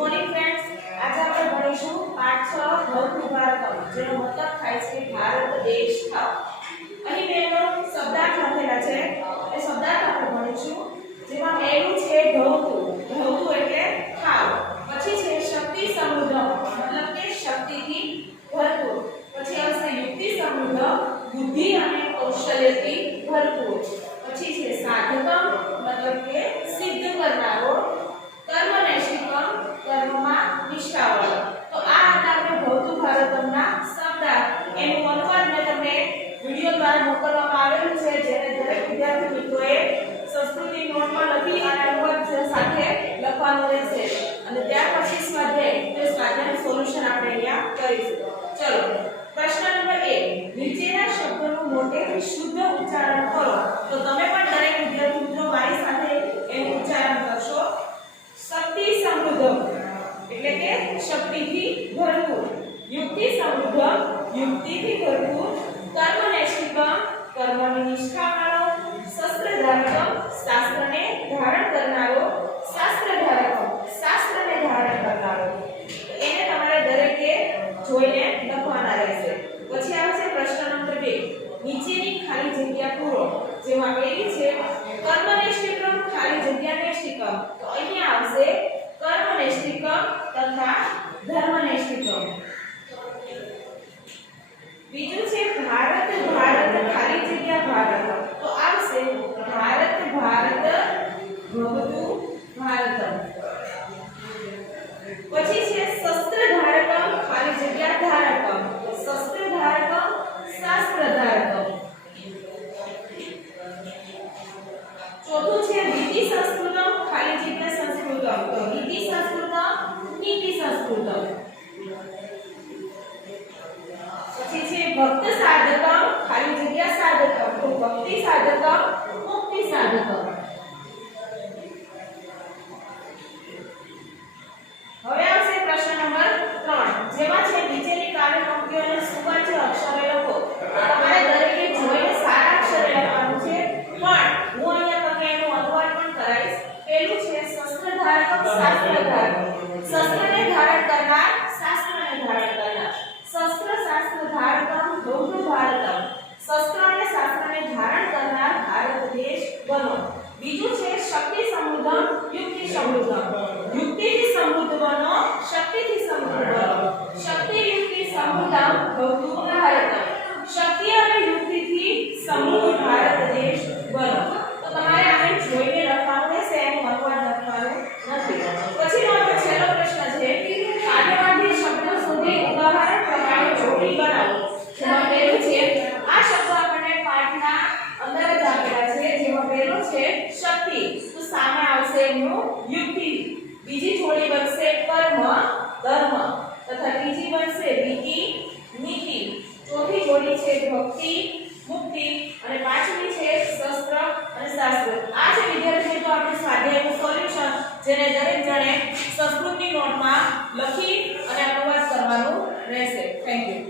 Morning friends, આજે આપણે ભણીશું પાઠ 6 ભૌતિક ભારતમ, જેનો મતલબ થાય છે ભારત દેશ થાવ. અહીં મેનો શબ્દાર્થ લખેલા છે. એ શબ્દાર્થ આપણે ભણીશું, જેમાં પહેલું છે ભૌતું. ભૌતું એટલે થાવ. પછી છે શક્તિ સમૃદ્ધ, મતલબ કે શક્તિથી ભરપૂર. પછી આવશે યુક્તિ સમૃદ્ધ, બુદ્ધિ અને કૌશલ્યથી ભરપૂર. પછી છે સાધકમ, મતલબ કે સિદ્ધ કરનારો. કર્મનિષ્ઠિકમ, કર્મમાં નિષ્ઠાવાળો. તો આ હતા આપણે ભૌતિક ભારતમના શબ્દાર્થ. એનું અનુવાદ મેં તમને વિડિયો દ્વારા મોકલવામાં આવેલું છે, જેને દરેક વિદ્યાર્થી મિત્રોએ સંસ્કૃતિ નોટમાં લખી અને અનુવાદ સાથે લખવાનું રહેશે. અને ત્યાર પછી સ્વાધ્યાય, તે સ્વાધ્યાયનું સોલ્યુશન આપણે અહીંયા કરીશું. ચલો, પ્રશ્ન નંબર 1, નીચેના શબ્દોનું મોટેથી શુદ્ધ ઉચ્ચારણ કરો. તો તમે પણ દરેક વિદ્યાર્થી મિત્રો મારી સાથે એનું ઉચ્ચારણ કરશો. શક્તિ સમૃદ્ધ એટલે કે શક્તિથી ભરપૂર. યુક્તિ સમૃદ્ધ, યુક્તિથી ભરપૂર. કર્મનિષ્ઠિકમ, કર્મની નિષ્ઠાવાળો. શસ્ત્રધારકમ, શાસ્ત્રને ધારણ કરનારો. શાસ્ત્રધારકમ, શાસ્ત્રને ધારણ કરનારો. એને તમારે દરેકે જોઈને લખવાના રહેશે. પછી આવશે પ્રશ્ન નંબર 2, નીચેની ખાલી જગ્યા પૂરો. જેમાં પહેલી છે કર્મનિષ્ઠિકમ, ખાલી જગ્યા નિષ્ઠિકમ. તો અહીંયા આવશે કર્મનિષ્ઠિકમ તથા ધર્મનિષ્ઠિકમ. બીજું છે ભારત ભારત, ખાલી જગ્યા ભારત. તો આવશે ભારત ભારત ભવતું ભારતમ. પછી છે શસ્ત્રધારકમ, ખાલી જગ્યા ધારકમ. શસ્ત્રધારકમ, શાસ્ત્રધારકમ. ચોથું છે નીતિ સંસ્કૃતમ, ખાલી જગ્યા સંસ્કૃતમ. તો નીતિ સંસ્કૃતમ, નીતિ સંસ્કૃતમ. પછી છે ભક્ત સાધકમ, ખાલી જગ્યા સાધકમ. તો ભક્તિ સાધકમ, મુક્તિ સાધકમ. હવે આવશે પ્રશ્ન નંબર 3, જેમાં છે નીચેની કાર્ય પંક્તિઓને સુવાચ્ય અક્ષરે લખો. તમારે દરેકે જોઈને સારા અક્ષરે લખવાનું છે, પણ હું અહીંયા તમને એનું અનુવાદ પણ કરાવીશ. પહેલું છે શસ્ત્રધારકમ, શાસ્ત્રધારકમ. શસ્ત્રને ધારણ કરનાર, શાસ્ત્રને ધારણ કરનાર. શસ્ત્ર શાસ્ત્ર ધારકમ ભૌતિક ભારતમ. શસ્ત્ર અને શાસ્ત્રને ધારણ કરનાર ભારત દેશ બનો. બીજું છે શક્તિ સમૃદ્ધ, યુક્તિ સમૃદ્ધ. યુક્તિથી સમૃદ્ધ બનો, શક્તિથી સમૃદ્ધ બનો. શક્તિ યુક્તિ સમૃદ્ધમ ભૌતિક ભારતમ. શક્તિ અને યુક્તિથી સમૃદ્ધ ભારત દેશ બનો. તો તમારે આને જોઈને લખવાનું રહેશે, એનું અનુવાદ લખવાનું નથી. પછીનો આપણો છેલ્લો પ્રશ્ન છે કાર્યવાહી શબ્દો સુધી ઉદાહરણ પ્રમાણે જોડી બનાવો. જેમાં પહેલું છે આ શબ્દો આપણને પાઠના અંદર જ આપેલા છે. જેમાં પહેલો છે શક્તિ, તો સામે આવશે એનું યુક્તિ. બીજી જોડી બનશે કર્મ, ધર્મ, તથા ત્રીજી બનશે રીતિ, નીતિ. ચોથી જોડી છે ભક્તિ, મુક્તિ, અને પાંચમી છે શસ્ત્ર અને શાસ્ત્ર. આ છે વિદ્યાર્થી મિત્રો આપણે સ્વાધ્યાયનું સોલ્યુશન, જેને દરેક જણે સંસ્કૃતની નોટમાં લખી અને અનુવાદ કરવાનું રહેશે. Thank you.